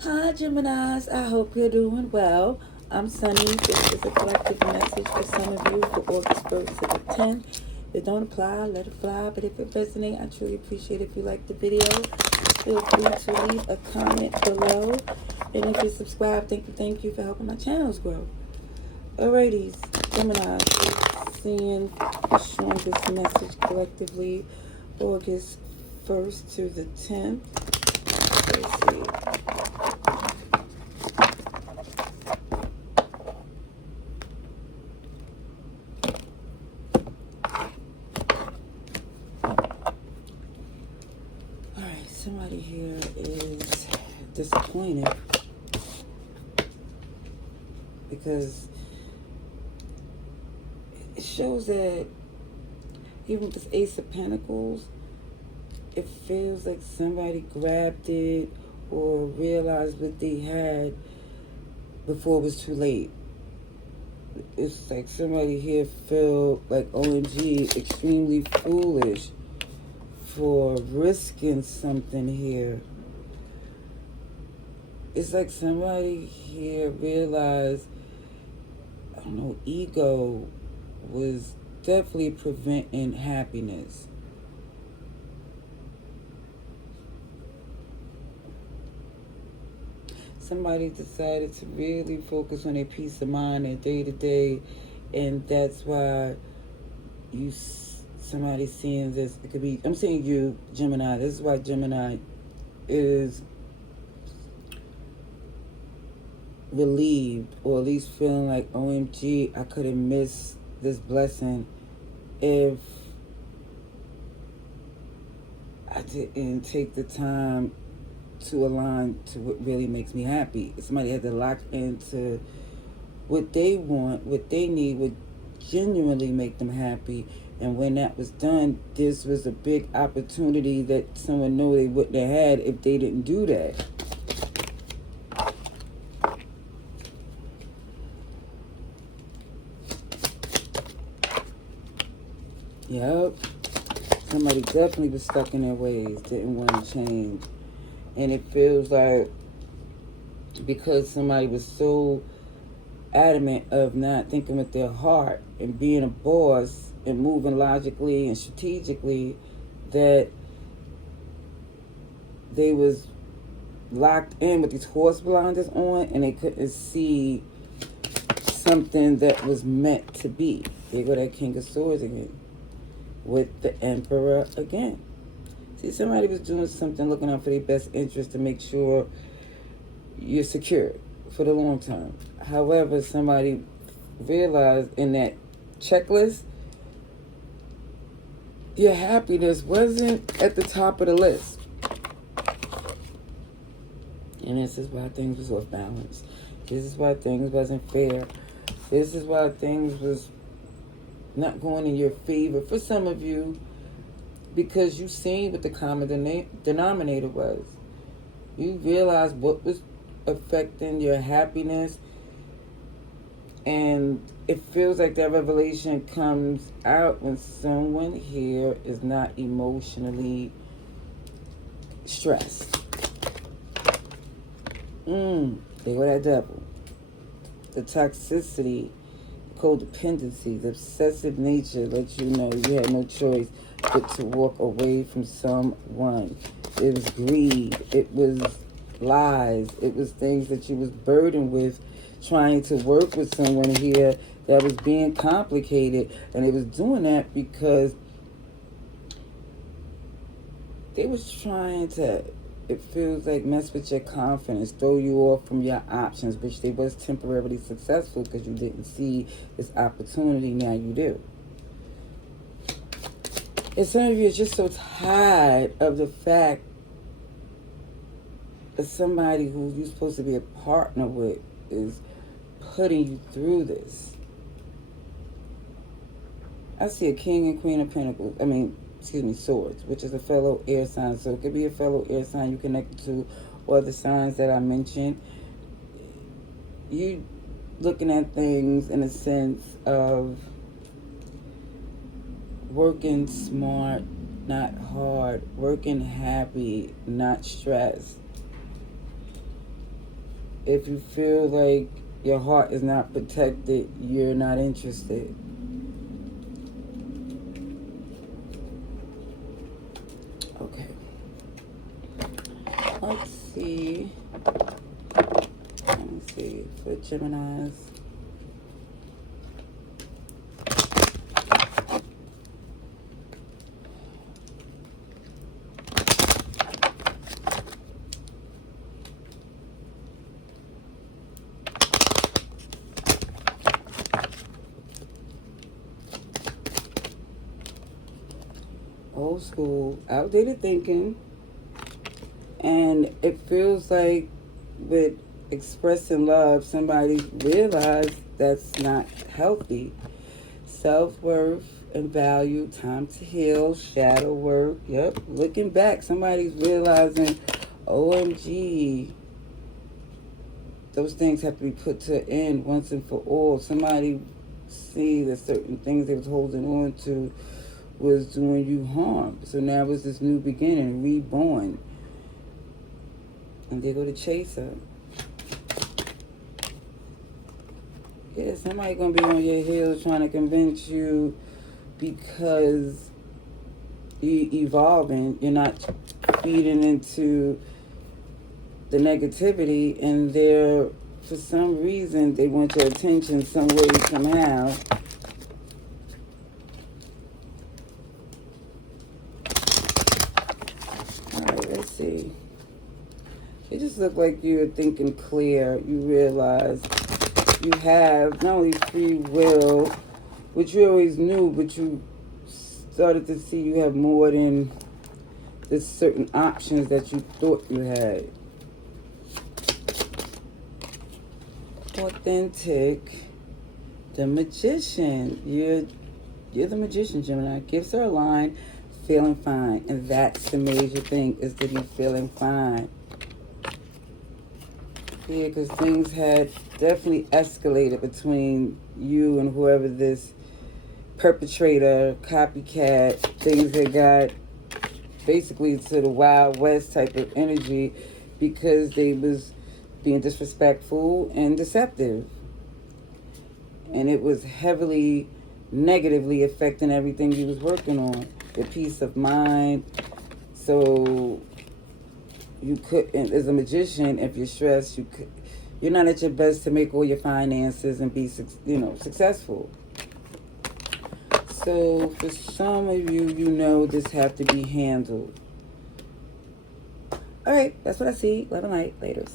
Hi, Geminis. I hope you're doing well. I'm Sunny. This is a collective message for some of you for August 1st to the 10th. If it don't apply, let it fly. But if it resonates, I truly appreciate if you like the video. Feel free to leave a comment below. And if you subscribe, thank you for helping my channels grow. Alrighty, Gemini, seeing the strongest message collectively August 1st to the 10th. Let's see. Somebody here is disappointed because it shows that even with this Ace of Pentacles, it feels like somebody grabbed it or realized what they had before it was too late. It's like somebody here felt like, OMG, extremely foolish for risking something here. It's like somebody here realized, I don't know, ego was definitely preventing happiness. Somebody decided to really focus on their peace of mind and day to day, and that's why somebody's seeing this. It could be, I'm saying you, Gemini. This is why Gemini is relieved, or at least feeling like, OMG, I could have missed this blessing if I didn't take the time to align to what really makes me happy. Somebody had to lock into what they want, what they need, would genuinely make them happy. And when that was done, this was a big opportunity that someone knew they wouldn't have had if they didn't do that. Yep. Somebody definitely was stuck in their ways, didn't want to change. And it feels like because somebody was so adamant of not thinking with their heart and being a boss and moving logically and strategically, that they was locked in with these horse blinders on, and they couldn't see something that was meant to be. There go that King of Swords again with the Emperor again. See, somebody was doing something, looking out for their best interest to make sure you're secure for the long term. However, somebody realized in that checklist, your happiness wasn't at the top of the list. And this is why things was off balance. This is why things wasn't fair. This is why things was not going in your favor for some of you, because you seen what the common denominator was. You realized what was affecting your happiness, and it feels like that revelation comes out when someone here is not emotionally stressed. They go that devil. The toxicity, codependency, the obsessive nature lets you know you had no choice but to walk away from someone. It was greed. It was lies. It was things that you was burdened with trying to work with someone here that was being complicated. And it was doing that because they was trying to, it feels like, mess with your confidence, throw you off from your options, which they was temporarily successful because you didn't see this opportunity. Now you do. And some of you are just so tired of the fact that somebody who you're supposed to be a partner with is putting you through this. I see a King and Queen of Pentacles. Swords, which is a fellow air sign. So it could be a fellow air sign you connected to, or the signs that I mentioned. You looking at things in a sense of working smart, not hard, working happy, not stressed. If you feel like your heart is not protected, you're not interested. Okay. Let's see. Let me see for Geminis. Old school, outdated thinking, and it feels like with expressing love, somebody realized that's not healthy. Self-worth and value, time to heal, shadow work. Yep, looking back, somebody's realizing, OMG, those things have to be put to an end once and for all. Somebody see that certain things they was holding on to was doing you harm. So now it's this new beginning, reborn. And they go to Chaser. Yeah, somebody gonna be on your heels trying to convince you because you evolving. You're not feeding into the negativity, and they're, for some reason, they want your attention some way, somehow. Alright, let's see. It just looked like you're thinking clear. You realize you have not only free will, which you always knew, but you started to see you have more than the certain options that you thought you had. Authentic, the magician. You're the magician, Gemini. Gifts are aligned, feeling fine, and that's the major thing, is to be feeling fine. Yeah, because things had definitely escalated between you and whoever this perpetrator, copycat, things that got basically to the Wild West type of energy because they was being disrespectful and deceptive. And it was heavily negatively affecting everything you was working on. Your peace of mind. So you couldn't, as a magician, if you're stressed, you're not at your best to make all your finances and be, successful. So for some of you, this have to be handled. All right, that's what I see. Love and light. Laters.